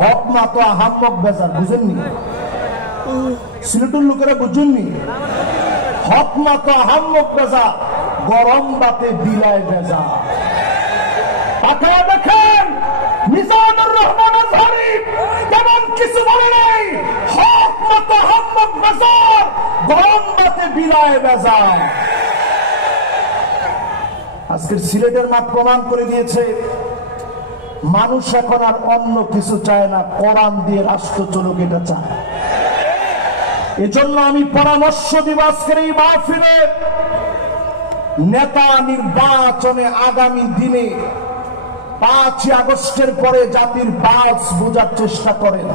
হক মা তো আহাম্মক বেজার, বুঝেননি? সিলেটের লোকেরা বুঝেননি? হক মা তো আহাম্মক বেজার, গরম বাতে বিলায় বেজা। আপনারা দেখেন মিজানুর রহমান আজহারী তেমন কিছু বলে নাই, হক মা তো আহাম্মক বেজার, গরম বাতে বিলায় বেজা। আজকের সিলেটের মাঠ প্রমাণ করে দিয়েছে মানুষ এখন আর অন্য কিছু চায় না, কোরআন দিয়ে রাষ্ট্র চলুক এটা চায়। এজন্য আমি পরামর্শ দিব আজকের এই মাহফিলে, নেতা নির্বাচনে আগামী দিনে 5 আগস্টের পরে জাতির পালস বোঝার চেষ্টা করেন।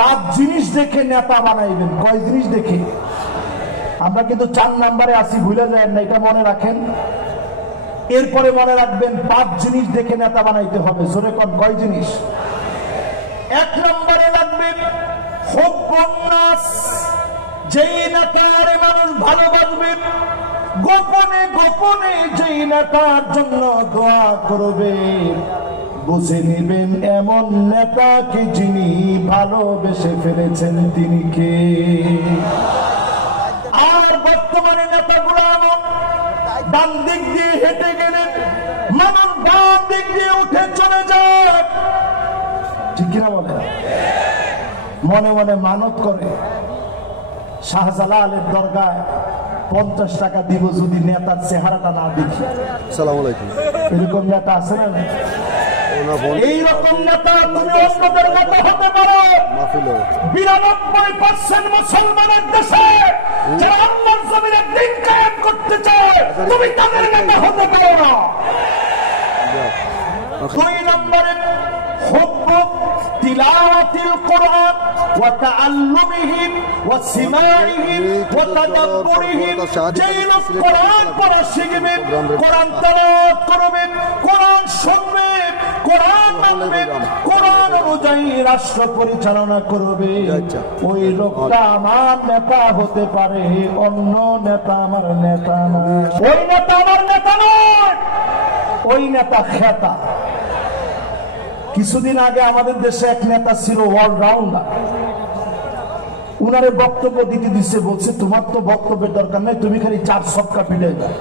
5 জিনিস দেখে নেতা বানাইবেন। কয় জিনিস দেখে? আমরা কিন্তু 4 নম্বরে আছি, ভুলে যায় না, এটা মনে রাখেন। এরপরে মনে রাখবেন 5 জিনিস দেখে নেতা বানাইতে হবে। জোরে কোন কয় জিনিস? 1 নম্বরে লাগবে হুব্বুন নাস, যেই নেতারে মানুষ ভালোবাসবে, গোপনে গোপনে যেই নেতার জন্য দোয়া করবে, বুঝে নেবেন এমন নেতাকে যিনি ভালোবেসে ফেলেছেন তিনি কে। আর বর্তমানে নেতাগুলো এমন, ডান দিক দিয়ে হেঁটে গেলেন মানুষ ডান দিক দিয়ে উঠে চলে যায়, ঠিক কিনা বলে? মনে মনে মানত করে শাহজালালের দরগায় 50 টাকা দিব যদি নেতার চেহারাটা না দেখি। আসসালামু আলাইকুম। এরকম নেতা আছে না? এইরকম নেতা তুমি অন্যদের নেতা হতে পারো। 92% মুসলমানের দেশে যারা আল্লাহর জমিনে দিন কায়েম করতে চায়, তুমি তাদের নেতা হতে পারো না। 2 নম্বরে হুব্বু তিলাওয়াতিল কুরআন ওয়া তাআল্লুমিহি ওয়া সিমাইহি ওয়া তাদাব্বুরিহি, যেই লোক কোরআন পড়া শিখবে, কোরআন তেলাওয়াত করবে, কোরআন শুনবে, কোরআন মানবে, কোরআন অনুযায়ী রাষ্ট্র পরিচালনা করবে, ওই লোকটা আমার নেতা হতে পারে। অন্য নেতা আমার নেতা নয়। ওই নেতা আমার নেতা নয়, ওই নেতা খেতা। কিছুদিন আগে আমাদের দেশে এক নেতা ছিল অলরাউন্ডার, উনারে বক্তব্য দিতে দিচ্ছে, বলছে তোমার তো বক্তব্যের দরকার নাই, তুমি খালি 4 ছক্কা পিটাই দাও।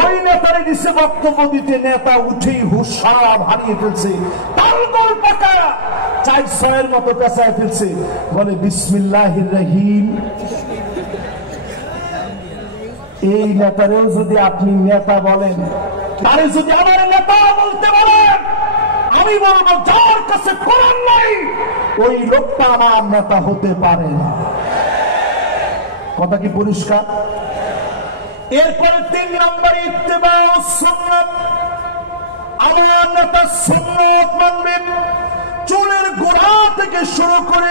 ওই নেতারে দিচ্ছে বক্তব্য দিতে, নেতা উঠেই হুঁশাব হারিয়ে ফেলছে, তালগোল পাকা 4-6 মতো পেঁচায় ফেলছে, বলে বিসমিল্লাহির রহিম। এই নেতারেও যদি আপনি নেতা বলেন, তারে যদি আমার নেতা বলতে বলেন, আমি বলবো যার কাছে কোরআন নাই ওই লোকটা আমার নেতা হতে পারে না। কথা কি পরিষ্কার? এরপরে 3 নম্বরে ইত্তেবাউস সুন্নাত, আমার নেতা সুন্নাত মানবে, চুলের গোড়া থেকে শুরু করে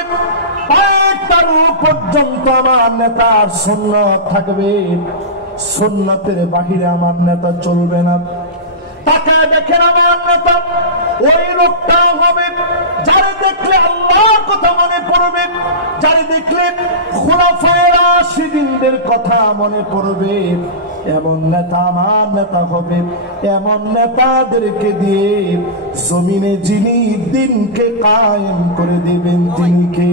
পায়ের তালু পর্যন্ত আমার নেতার সুন্নাত থাকবে। সুন্নাতের বাহিরে আমার নেতা চলবে না। তাকায় দেখেন আমার নেতা ওই লোকটা হবে যারে দেখলে আল্লাহর কথা মনে পড়বে, যারে দেখলে খুলাফায়ে রাশিদিনদের কথা মনে পড়বে, এমন নেতা আমার নেতা হবে। এমন নেতাদেরকে দিয়ে জমিনে যিনি দিনকে কায়েম করে দিবেন তিনি কে?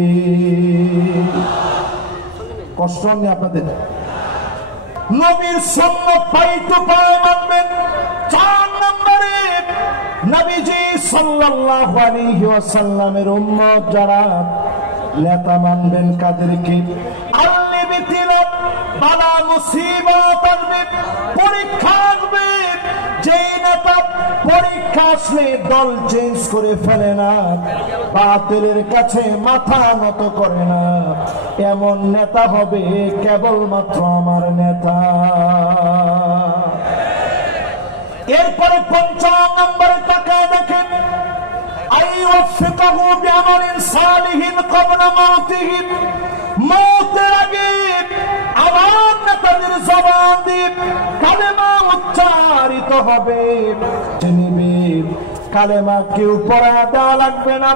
কষ্ট নেই আপনাদের? নবীর সুন্নাত পাইতে পায় মানবেন। 4 নম্বরে নবীজি সাল্লাল্লাহু আলাইহি ওয়াসাল্লামের উম্মত যারা, নেতা মানবেন কাদেরকে? আল্লিবিতিলা বালা মুসিবত আসবে, পরীক্ষা আসবে, যেই নেতা পরীক্ষা আসলে দল চেঞ্জ করে ফেলে না, বাতিলের কাছে মাথা নত করে না, এমন নেতা হবে কেবলমাত্র আমার নেতা। এরপরে 5 নম্বরে তাকায় দেখেন, আইওয়াফিকাহু বিআমালিন সালিহিন ক্বাবলা মাউতিহি, মওতের আগে আমার নেতাদের জবান দিয়ে কালেমা উচ্চারিত হবে। কালেমা কেউ পড়া দেওয়া লাগবে না,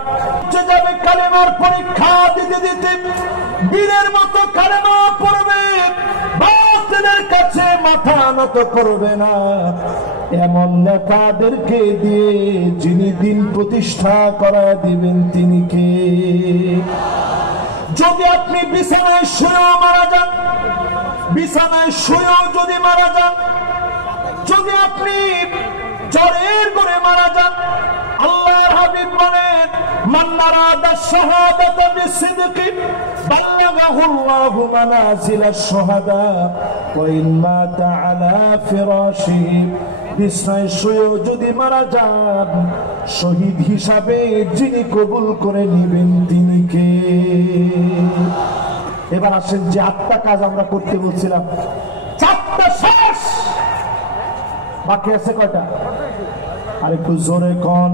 যাবে কালেমার পরীক্ষা দিতে দিতে বীরের মতো কালেমা পড়বে, বাতিলের কাছে মাথা নত করবে না, এমন নেতাদেরকে দিয়ে যিনি দিন প্রতিষ্ঠা করা দিবেন তিনি কে? যদি আপনি বিছানায় শুয়েও মারা যান, বিছানায় শুয়েও যদি মারা যান, যদি আপনি জ্বরের করে মারা যান, আল্লাহর হাবিব বলেন মান আরাদা শাহাদাতা বিসিদকি বাল্লাগাহু আল্লাহু মানাজিলাশ শুহাদা ওয়া ইন মাতা আলা ফিরাশিহি, বিছানায় শুয়েও যদি মারা যান শহীদ হিসাবে যিনি কবুল করে নেবেন তিনি কে? এবার আসেন যে 8টা কাজ আমরা করতে বলছিলাম, 4টা শেষ, বাকি আছে কয়টা? আরেকটু জোরে কোন।